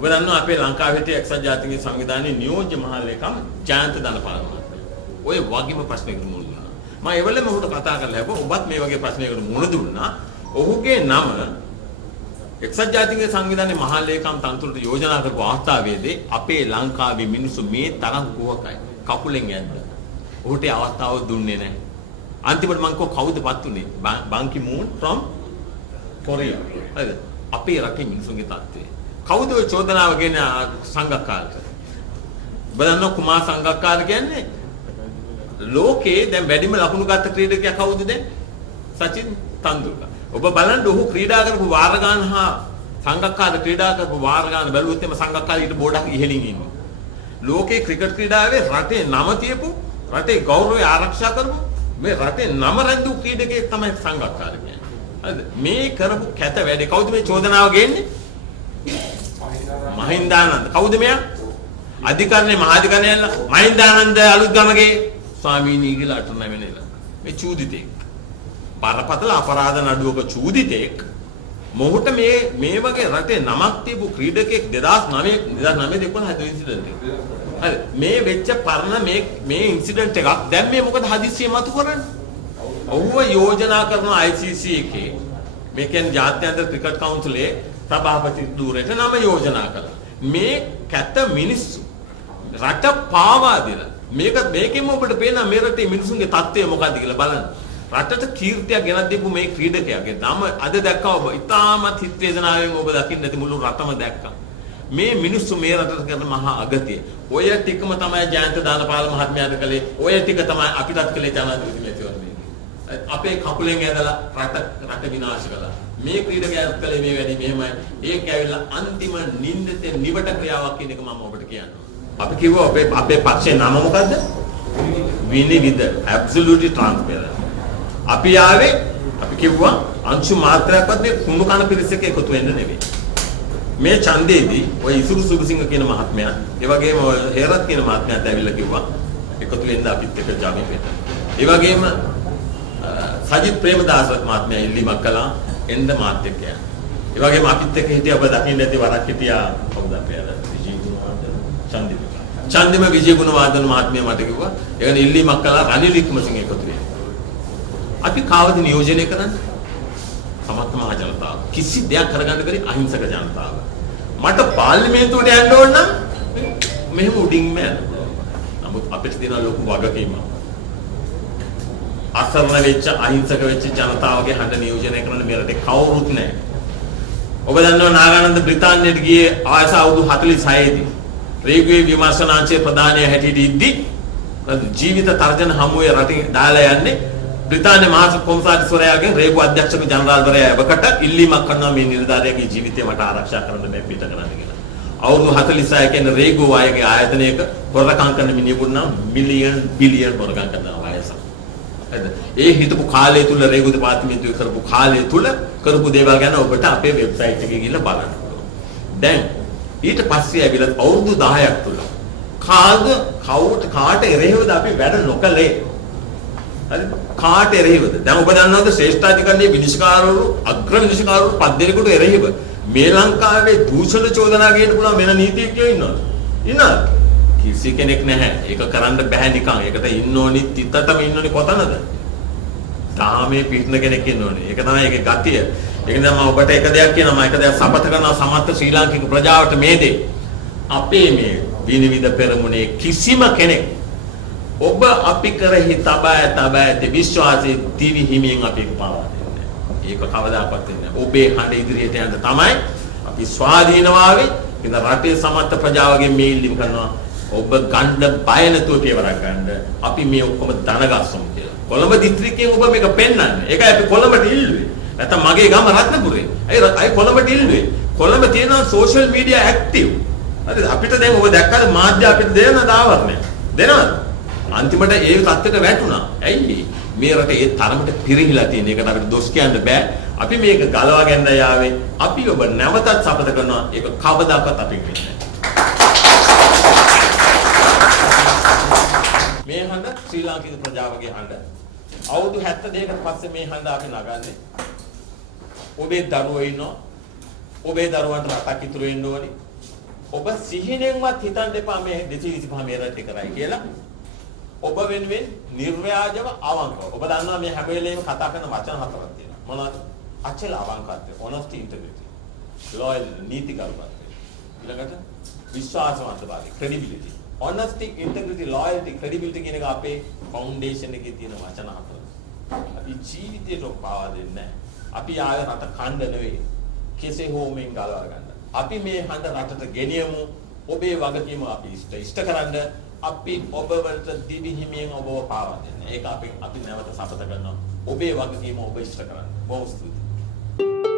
ඔබ දන්නවා අපේ ලංකාවේ හිටිය එක්සත් ජාතීන්ගේ සංවිධානයේ නියෝජ්‍ය මහා ලේකම් ජයන්ත ධනපාල මහත්මයා. ඔය වගේම ප්‍රශ්නයකට මුහුණ දුන්නා. මම ඒ වෙලෙම ඔහුට කතා කරලා හැබැයි ඔබත් මේ වගේ ප්‍රශ්නයකට මුහුණ දුන්නා. ඔහුගේ නම එක්සත් ජාතීන්ගේ සංවිධානයේ මහා ලේකම් තනතුරට යෝජනා කරපු අවස්ථාවේදී අපේ ලංකාවේ මිනිස්සු මේ තරම් කුහකයි. කකුලෙන් ඇද්ද. ඔහුට අවස්ථාව දුන්නේ නැහැ. අන්තිමට මං කවුද පත් උනේ? බන් කි මූන් from Korea. හරිද? අපේ රටේ මිනිසුන්ගේ තත්ත්වය. කවුද ඔය චෝදනාව ගෙන සංඝක්කාරට? බලන්න කුමාර සංඝක්කාර කියන්නේ ලෝකේ දැන් වැඩිම ලකුණු ගත්ත ක්‍රීඩකයා කවුද දැන්? සචින් තන්දුල්කර්. ඔබ බලන්න ඔහු ක්‍රීඩා කරපු වාර ගන්න හා සංඝක්කාර ක්‍රීඩා කරපු වාර ගන්න බැලුවොත් එම සංඝක්කාර ඊට බෝඩක් ඉහළින් ඉන්නවා. ලෝකේ ක්‍රිකට් ක්‍රීඩාවේ රටේ නම තියපු රටේ ගෞරවය ආරක්ෂා කරපු මේ රටේ නම රැඳු ක්‍රීඩකයෙක් තමයි සංඝක්කාර කියන්නේ. හරිද? මේ කරපු කැත වැඩේ කවුද මේ චෝදනාව ගේන්නේ? මහින්දානන්ද. කවුද මෙයා? අධිකරණේ මහාධිකරණයල මහින්දානන්ද අලුත්ගමගේ ස්වාමීනි කියලා අට නැවෙනේලා. මේ චූදිතෙක්. බරපතල අපරාධ නඩුවක චූදිතෙක් මොහුට මේ වගේ රටේ නමක් තියපු ක්‍රීඩකෙක් 2009 2011 ඉන්සිඩන්ට් එක. හරි මේ වෙච්ච පරණ මේ ඉන්සිඩන්ට් එකක් දැන් මේ මොකද හදිස්සිය මතු කරන්නේ? ඔහුව යෝජනා කරන ICC එකේ මේ කියන්නේ ජාත්‍යන්තර ක්‍රිකට් කවුන්සිලේ සභාපති ධූරයට නම යෝජනා කළා. මේ කැත මිනිස්සු රට පාවා දෙලා මේකෙම ඔබට පේනවා මේ රටේ මිනිසුන්ගේ තත්ත්වය මොකක්ද කියලා බලන්න. රටට කීර්තියක් ගෙනත් දීපු මේ ක්‍රීඩකයාගේ නම අද දැක්කා ඔබ. ඉතාමත් හිත වේදනාවෙන් ඔබ දකින්න ඇති මුළු රටම දැක්කා. මේ මිනිස්සු මේ රටට කරන මහා අගතිය. ඔය ටිකම තමයි ජයන්ත දානපාල මහත්මයාට කළේ. ඔය ටික තමයි අපිටත් කළේ ජනාධිපති මැතිවරණයේදී. අපේ කකුලෙන් ඇදලා රට විනාශ කළා. මේ ක්‍රීඩකයා කළේ මේ වැඩි මෙහෙමයි. ඒක ඇවිල්ලා අන්තිම නින්දතේ නිවට ක්‍රියාවක් කියන එක මම ඔබට කියන්නවා. අපි කිව්වා අපේ පක්ෂේ නම මොකද්ද? විනිවිද. absolutely transparent. අපි ආවේ අපි කිව්වා අංශු මාත්‍රයක්වත් මේ කුණු කන පිරිස එක එකතු වෙන්න නෙවෙයි. මේ ඡන්දේදී ඔය ඉසුරු සුබසිංහ කියන මහත්මයා, ඒ වගේම ඔය හේරත් කියන මහත්මයාත් ඇවිල්ලා කිව්වා එකතු වෙන්න අපිත් එක්ක ජාමීපේට. ඒ වගේම සජිත් ප්‍රේමදාස මහත්මයා ඉල්ලීමක් කළා එන්න මාත් එක්ක යන්න. ඒ වගේම අපිත් එක්ක හිටිය ඔබ දකින්න ඇති වරක් හිටියා කවුද අපේ අර විජේ ගුණවර්ධන චන්දිම විජේ ගුණවර්ධන මහත්මයා මට කිව්වා ඒකන ඉල්ලීමක් කළා රනිල් වික්‍රමසිංහ එකතු වෙන්න. අපි කාවද නියෝජනය කරන්නේ? සමස්ත මහ ජනතාව. කිසි දෙයක් කරගන්න බැරි අහිංසක ජනතාව. මට පාර්ලිමේන්තුවට යන්න ඕන නම් මෙහෙම උඩින්ම යන්න. නමුත් අපිට තියෙන ලොකු වගකීමක්. අසරණ වෙච්ච අහිංසක වෙච්ච ජනතාවගේ හඬ නියෝජනය කරන්න මේ රටේ කවුරුත් නැහැ. ඔබ දන්නවා නාගානන්ද බ්‍රිතාන්‍යයට ගියේ ආයස අවුරුදු 46 දී. රේගුවේ විමර්ශනාංශයේ ප්‍රධානය හැටියට ඉද්දි ජීවිත තර්ජන හමුවේ රටින් දාලා යන්නේ බ්‍රිතාන්‍ය මහා කොමසාරිස්වරයාගෙන් රේගු අධ්‍යක්ෂක ජනරාල්වරයා එවකට ඉල්ලීමක් කරනවා මේ නිලධාරියාගේ ජීවිතය මට ආරක්ෂා කරන්න බෑ පිට කරන්න කියලා. අවුරුදු 46 කියන්නේ රේගු වායගේ ආයතනයක හොරකම් කරන මිනිහෙකුට නම් මිලියන් බිලියන් හොරකම් කරන වයසක්. හරිද? ඒ හිටපු කාලය තුල රේගු දෙපාර්තමේන්තුවේ කරපු කාලය තුල කරපු දේවල් ගැන ඔබට අපේ වෙබ්සයිට් එකේ ගිහිල්ලා බලන්න පුළුවන්. දැන් ඊට පස්සේ ඇවිල්ලා අවුරුදු 10ක් තුල කාට එරෙහිවද අපි වැඩ නොකළේ? හරිද? කාට එරෙහිවද? දැන් ඔබ දන්නවද ශ්‍රේෂ්ඨාධිකරණයේ විනිශ්චයකාරවරු අග්‍ර විනිශ්චයකාරවරු 5 දෙනෙකුට එරෙහිව මේ ලංකාවේ දූෂණ චෝදනා ගේන්න පුළුවන් වෙන නීතිඥයෝ ඉන්නවද? ඉන්නවද? කිසි කෙනෙක් නැහැ. ඒක කරන්න බෑ නිකන්. ඒකට ඉන්න ඕනි තිතටම ඉන්න ඕනි කොතනද? තාමේ පිටන කෙනෙක් ඉන්න ඕනි. ඒක තමයි ඒකේ ගතිය. ඒක නිසා මම ඔබට එක දෙයක් කියනවා. මම එක දෙයක් සපත කරනවා සමස්ත ශ්‍රී ලාංකික ප්‍රජාවට මේ දේ. අපේ මේ විනිවිද පෙරමුණේ කිසිම කෙනෙක් ඔබ අපි කරෙහි තබා ඇති විශ්වාසයේ දිවි හිමියෙන් අපි පාවා දෙන්නේ. ඒක කවදාකවත් වෙන්නේ නැහැ. ඔබේ හඬ ඉදිරියට යන්න තමයි අපි ස්වාධීනව ආවේ. ඉතින් රටේ සමස්ත ප්‍රජාවගෙන් මේ ඉල්ලීම කරනවා. ඔබ ගන්න බය නැතුව පියවරක් ගන්න. අපි මේ ඔක්කොම දනගස්සමු කියලා. කොළඹ දිස්ත්‍රික්කයෙන් ඔබ මේක පෙන්නන්නේ. ඒකයි අපි කොළඹට ඉල්ලුවේ. නැත්නම් මගේ ගම රත්නපුරේ. අයි කොළඹට ඉල්ලුවේ. කොළඹ තියෙනවා සෝෂල් මීඩියා ඇක්ටිව්. හරිද? අපිට දැන් ඔබ දැක්කද මාධ්‍ය අපිට දෙන දාවරණය. දෙනවද? අන්තිමට ඒ තත්ත්වයට වැටුණා. ඇයි මේ රටේ ඒ තරමට පිරිහිලා තියෙන එකට අපිට දොස් කියන්න බෑ. අපි මේක ගලවා ගන්න යාවේ. අපි ඔබ නැවතත් සපත කරනවා. ඒක කවදාකවත් අපි වෙන්නේ නැහැ. මේ හඬ ශ්‍රී ලාංකික ප්‍රජාවගේ හඬ. අවුරුදු 72කට පස්සේ මේ හඬ අපි නගන්නේ. ඔබේ දරුවෝ ඉන්නවා. ඔබේ දරුවන්ට රටක් ඉතුරු වෙන්න ඕනි. ඔබ සිහිනෙන්වත් හිතන්න එපා මේ 225 මේ රට කරයි කියලා. ඔබ වෙනුවෙන් නිර්ව්‍යාජව අවංකව. ඔබ දන්නවා මේ හැම වෙලේම කතා කරන වචන හතරක් තියෙනවා. මොනවද? අචල අවංකත්වය, honesty, integrity, loyalty, නීතිගරුකත්වය. ඊළඟට විශ්වාසවන්තභාවය, credibility. honesty, integrity, loyalty, credibility කියන එක අපේ foundation එකේ තියෙන වචන හතර. අපි ජීවිතයට පාවා දෙන්නේ නැහැ. අපි ආයෙ රට කණ්ඩ නෙවෙයි. කෙසේ හෝ මේන් ගලවා ගන්න. අපි මේ හඳ රටට ගෙනියමු. ඔබේ වගකීම අපි ඉෂ්ට කරන්න. අපි ඔබ වලට දිවි හිමියෙන් ඔබව පාවා දෙන්න. ඒක අපි නැවත සපත කරනවා. ඔබේ වගකීම ඔබ ඉෂ්ට කරන්න. බොහොම ස්තුතියි.